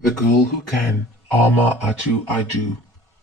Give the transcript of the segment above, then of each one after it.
The Girl Who Can, Ata Aidoo.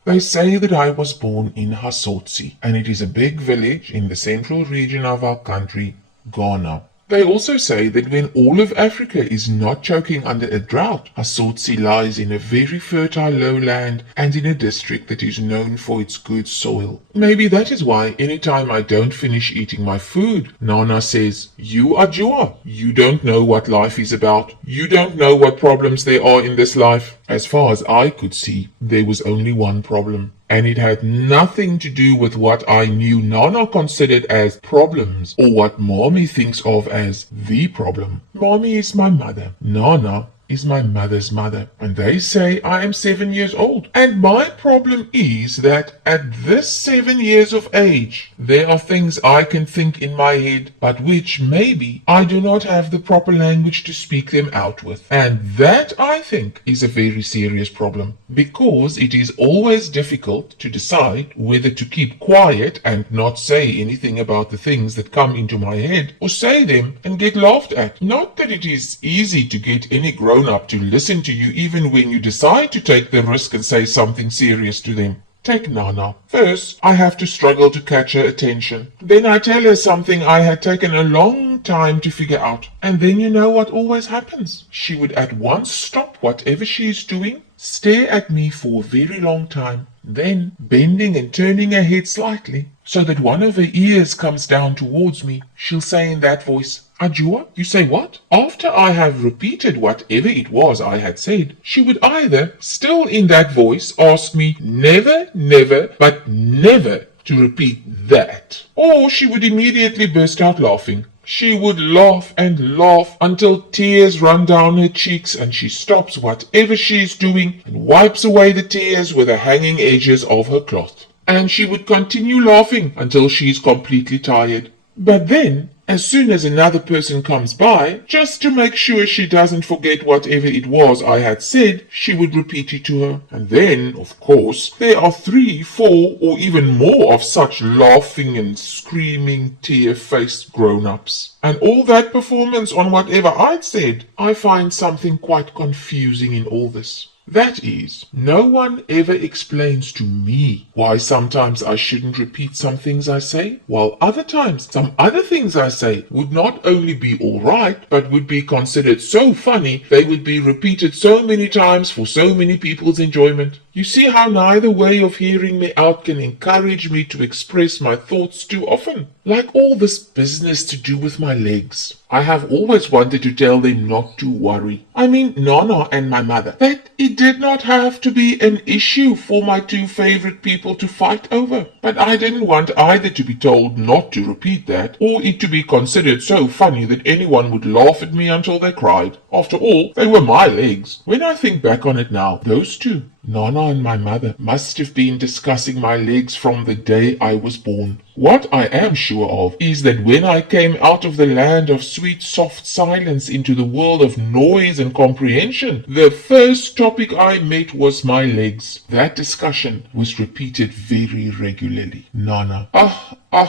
They say that I was born in Hasotsi, and it is a big village in the central region of our country, Ghana. They also say that when all of Africa is not choking under a drought, Hasotsi lies in a very fertile lowland and in a district that is known for its good soil. Maybe that is why anytime I don't finish eating my food, Nana says, "You Ajua, you don't know what life is about. You don't know what problems there are in this life." As far as I could see, there was only one problem. And it had nothing to do with what I knew Nana considered as problems, or what Mommy thinks of as the problem. Mommy is my mother. Nana is my mother's mother, and they say I am 7 years old. And my problem is that at this 7 years of age, there are things I can think in my head, but which maybe I do not have the proper language to speak them out with. And that, I think, is a very serious problem, because it is always difficult to decide whether to keep quiet and not say anything about the things that come into my head, or say them and get laughed at. Not that it is easy to get any grown-up to listen to you even when you decide to take the risk and say something serious to them. Take Nana. First, I have to struggle to catch her attention. Then I tell her something I had taken a long time to figure out. And then you know what always happens. She would at once stop whatever she is doing, stare at me for a very long time, then bending and turning her head slightly so that one of her ears comes down towards me, she'll say in that voice, "Ajua, you say what?" After I have repeated whatever it was I had said, she would either, still in that voice, ask me never, never, but never to repeat that, or she would immediately burst out laughing. She would laugh and laugh until tears run down her cheeks, and she stops whatever she is doing and wipes away the tears with the hanging edges of her cloth. And she would continue laughing until she is completely tired. But then, as soon as another person comes by, just to make sure she doesn't forget whatever it was I had said, she would repeat it to her. And then, of course, there are 3, 4, or even more of such laughing and screaming, tear-faced grown-ups. And all that performance on whatever I'd said, I find something quite confusing in all this. That is, no one ever explains to me why sometimes I shouldn't repeat some things I say, while other times some other things I say would not only be alright, but would be considered so funny they would be repeated so many times for so many people's enjoyment. You see how neither way of hearing me out can encourage me to express my thoughts too often. Like all this business to do with my legs. I have always wanted to tell them not to worry. I mean Nana and my mother. That it did not have to be an issue for my 2 favorite people to fight over. But I didn't want either to be told not to repeat that, or it to be considered so funny that anyone would laugh at me until they cried. After all, they were my legs. When I think back on it now, those 2, Nana and my mother, must have been discussing my legs from the day I was born. What I am sure of is that when I came out of the land of sweet soft silence into the world of noise and comprehension, the first topic I met was my legs. That discussion was repeated very regularly. Nana,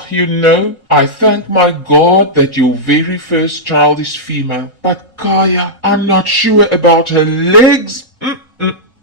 you know, I thank my God that your very first child is female. But Kaya, I'm not sure about her legs.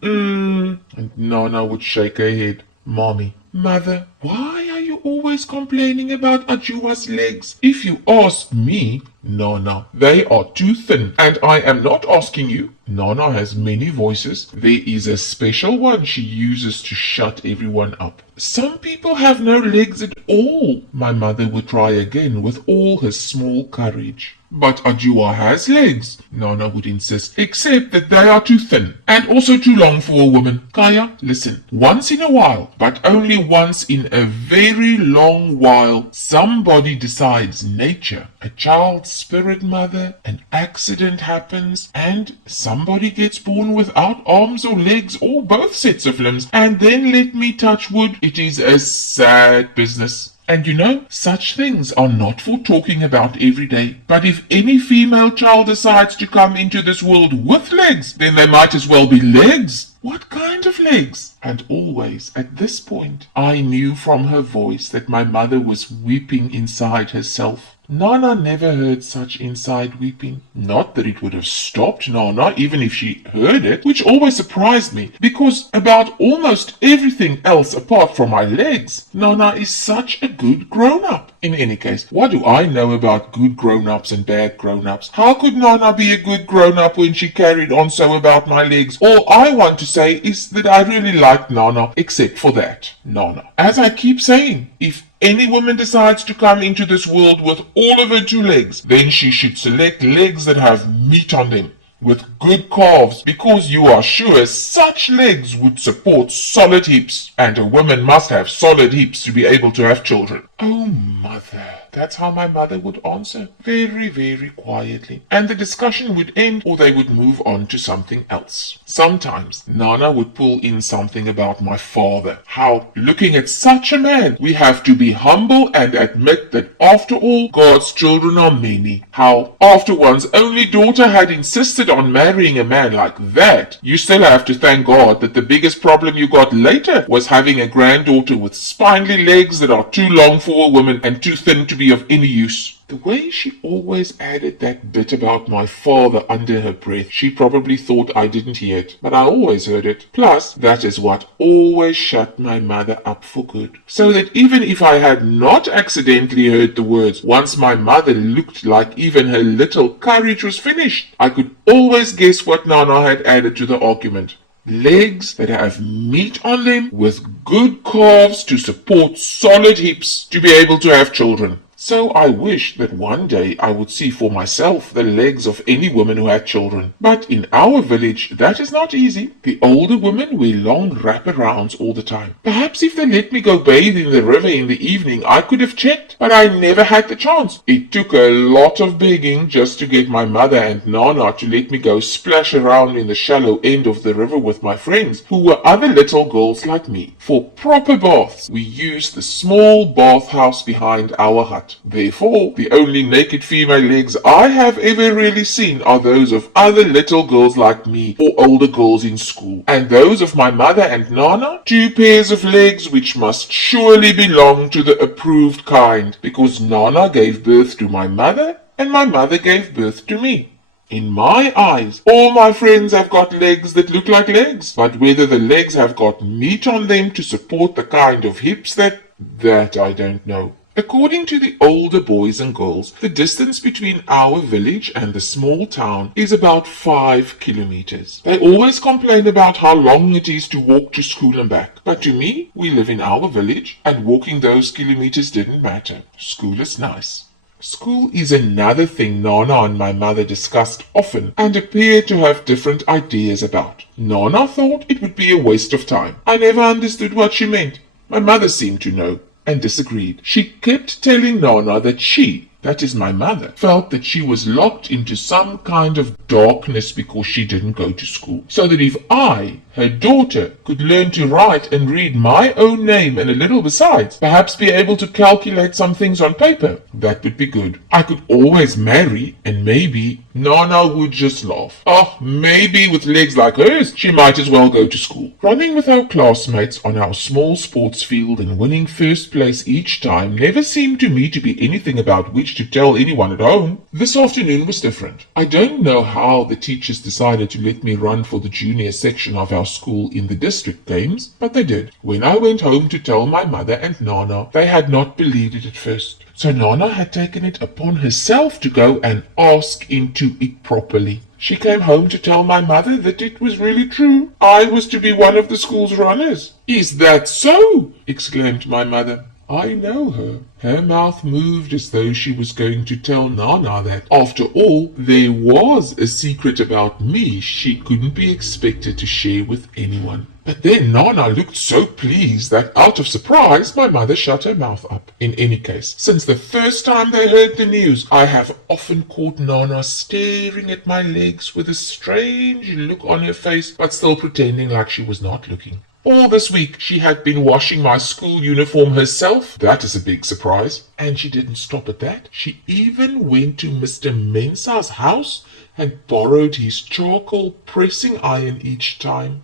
And Nana would shake her head. Mommy, Mother, why are you always complaining about Ajua's legs? If you ask me, Nana, they are too thin. And I am not asking you. Nana has many voices. There is a special one she uses to shut everyone up. Some people have no legs at all. My mother would try again with all her small courage. But Ajua has legs, Nana would insist, except that they are too thin, and also too long for a woman. Kaya, listen, once in a while, but only once in a very long while, somebody decides nature, a child's spirit mother, an accident happens, and somebody gets born without arms or legs or both sets of limbs, and then let me touch wood, it is a sad business. And you know, such things are not for talking about every day. But if any female child decides to come into this world with legs, then they might as well be legs. What kind kind of legs. And always, at this point, I knew from her voice that my mother was weeping inside herself. Nana never heard such inside weeping. Not that it would have stopped Nana, even if she heard it, which always surprised me, because about almost everything else apart from my legs, Nana is such a good grown-up. In any case, what do I know about good grown-ups and bad grown-ups? How could Nana be a good grown-up when she carried on so about my legs? All I want to say is that I really liked Nana, except for that, Nana. As I keep saying, if any woman decides to come into this world with all of her 2 legs, then she should select legs that have meat on them, with good calves, because you are sure such legs would support solid hips, and a woman must have solid hips to be able to have children. Oh, mother. That's how my mother would answer, very, very quietly. And the discussion would end, or they would move on to something else. Sometimes, Nana would pull in something about my father. How, looking at such a man, we have to be humble and admit that after all, God's children are many. How, after one's only daughter had insisted on marrying a man like that, you still have to thank God that the biggest problem you got later was having a granddaughter with spindly legs that are too long for a woman and too thin to be of any use. The way she always added that bit about my father under her breath, she probably thought I didn't hear it, but I always heard it. Plus, that is what always shut my mother up for good. So that even if I had not accidentally heard the words, once my mother looked like even her little courage was finished, I could always guess what Nana had added to the argument. Legs that have meat on them with good calves to support solid hips to be able to have children. So I wish that one day I would see for myself the legs of any woman who had children. But in our village, that is not easy. The older women wear long wraparounds all the time. Perhaps if they let me go bathe in the river in the evening, I could have checked, but I never had the chance. It took a lot of begging just to get my mother and Nana to let me go splash around in the shallow end of the river with my friends, who were other little girls like me. For proper baths, we used the small bathhouse behind our hut. Therefore, the only naked female legs I have ever really seen are those of other little girls like me or older girls in school. And those of my mother and Nana, 2 pairs of legs which must surely belong to the approved kind, because Nana gave birth to my mother and my mother gave birth to me. In my eyes, all my friends have got legs that look like legs, but whether the legs have got meat on them to support the kind of hips that I don't know. According to the older boys and girls, the distance between our village and the small town is about 5 kilometers. They always complain about how long it is to walk to school and back. But to me, we live in our village, and walking those kilometers didn't matter. School is nice. School is another thing Nana and my mother discussed often and appeared to have different ideas about. Nana thought it would be a waste of time. I never understood what she meant. My mother seemed to know and disagreed. She kept telling Nana that she, that is my mother, felt that she was locked into some kind of darkness because she didn't go to school. So that if I, her daughter, could learn to write and read my own name and a little besides, perhaps be able to calculate some things on paper, that would be good. I could always marry, and maybe Nana would just laugh. Oh, maybe with legs like hers, she might as well go to school. Running with our classmates on our small sports field and winning first place each time never seemed to me to be anything about which to tell anyone at home. This afternoon was different. I don't know how the teachers decided to let me run for the junior section of our school in the district games, but they did. When I went home to tell my mother and Nana, they had not believed it at first. So Nana had taken it upon herself to go and ask into it properly. She came home to tell my mother that it was really true. I was to be one of the school's runners. Is that so? Exclaimed my mother. I know her. Her mouth moved as though she was going to tell Nana that, after all, there was a secret about me she couldn't be expected to share with anyone. But then Nana looked so pleased that, out of surprise, my mother shut her mouth up. In any case, since the first time they heard the news, I have often caught Nana staring at my legs with a strange look on her face, but still pretending like she was not looking. All this week she had been washing my school uniform herself. That is a big surprise. And she didn't stop at that. She even went to Mr. Mensah's house and borrowed his charcoal pressing iron each time.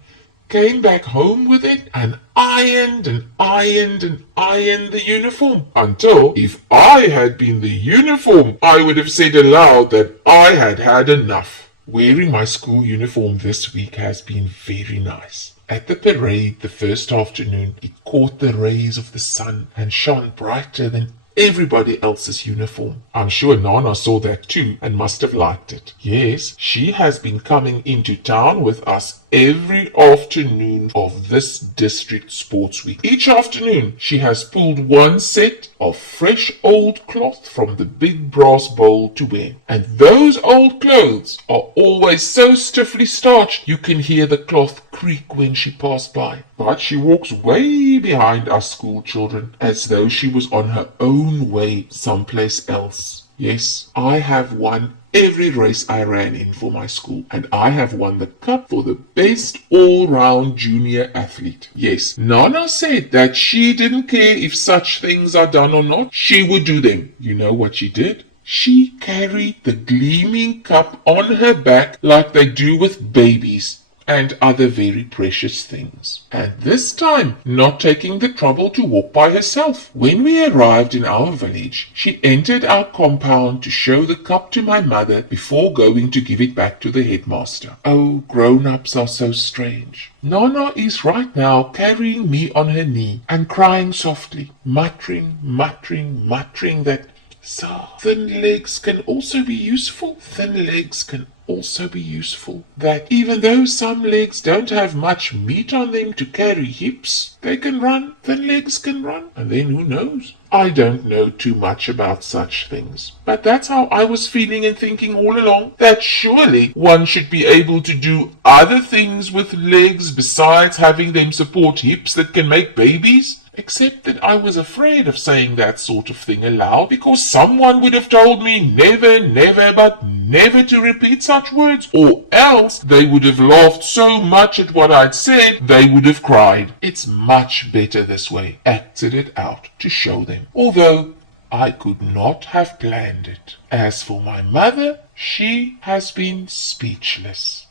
came back home with it and ironed and ironed and ironed the uniform until, if I had been the uniform, I would have said aloud that I had had enough. Wearing my school uniform this week has been very nice. At the parade the first afternoon, it caught the rays of the sun and shone brighter than everybody else's uniform. I'm sure Nana saw that too and must have liked it. Yes, she has been coming into town with us every afternoon of this district sports week. Each afternoon she has pulled one set of fresh old cloth from the big brass bowl to wear. And those old clothes are always so stiffly starched you can hear the cloth creak when she passed by. But she walks way behind us school children as though she was on her own way someplace else. Yes, I have won every race I ran in for my school, and I have won the cup for the best all-round junior athlete. Yes, Nana said that she didn't care if such things are done or not. She would do them. You know what she did? She carried the gleaming cup on her back like they do with babies and other very precious things. And this time, not taking the trouble to walk by herself. When we arrived in our village, she entered our compound to show the cup to my mother before going to give it back to the headmaster. Oh, grown-ups are so strange. Nana is right now carrying me on her knee and crying softly, muttering that so thin legs can also be useful. Thin legs can also be useful. That even though some legs don't have much meat on them to carry hips, they can run. Thin legs can run. And then who knows? I don't know too much about such things. But that's how I was feeling and thinking all along. That surely one should be able to do other things with legs besides having them support hips that can make babies. Except that I was afraid of saying that sort of thing aloud, because someone would have told me never, but never to repeat such words, or else they would have laughed so much at what I'd said, they would have cried. It's much better this way, acted it out to show them, although I could not have planned it. As for my mother, she has been speechless.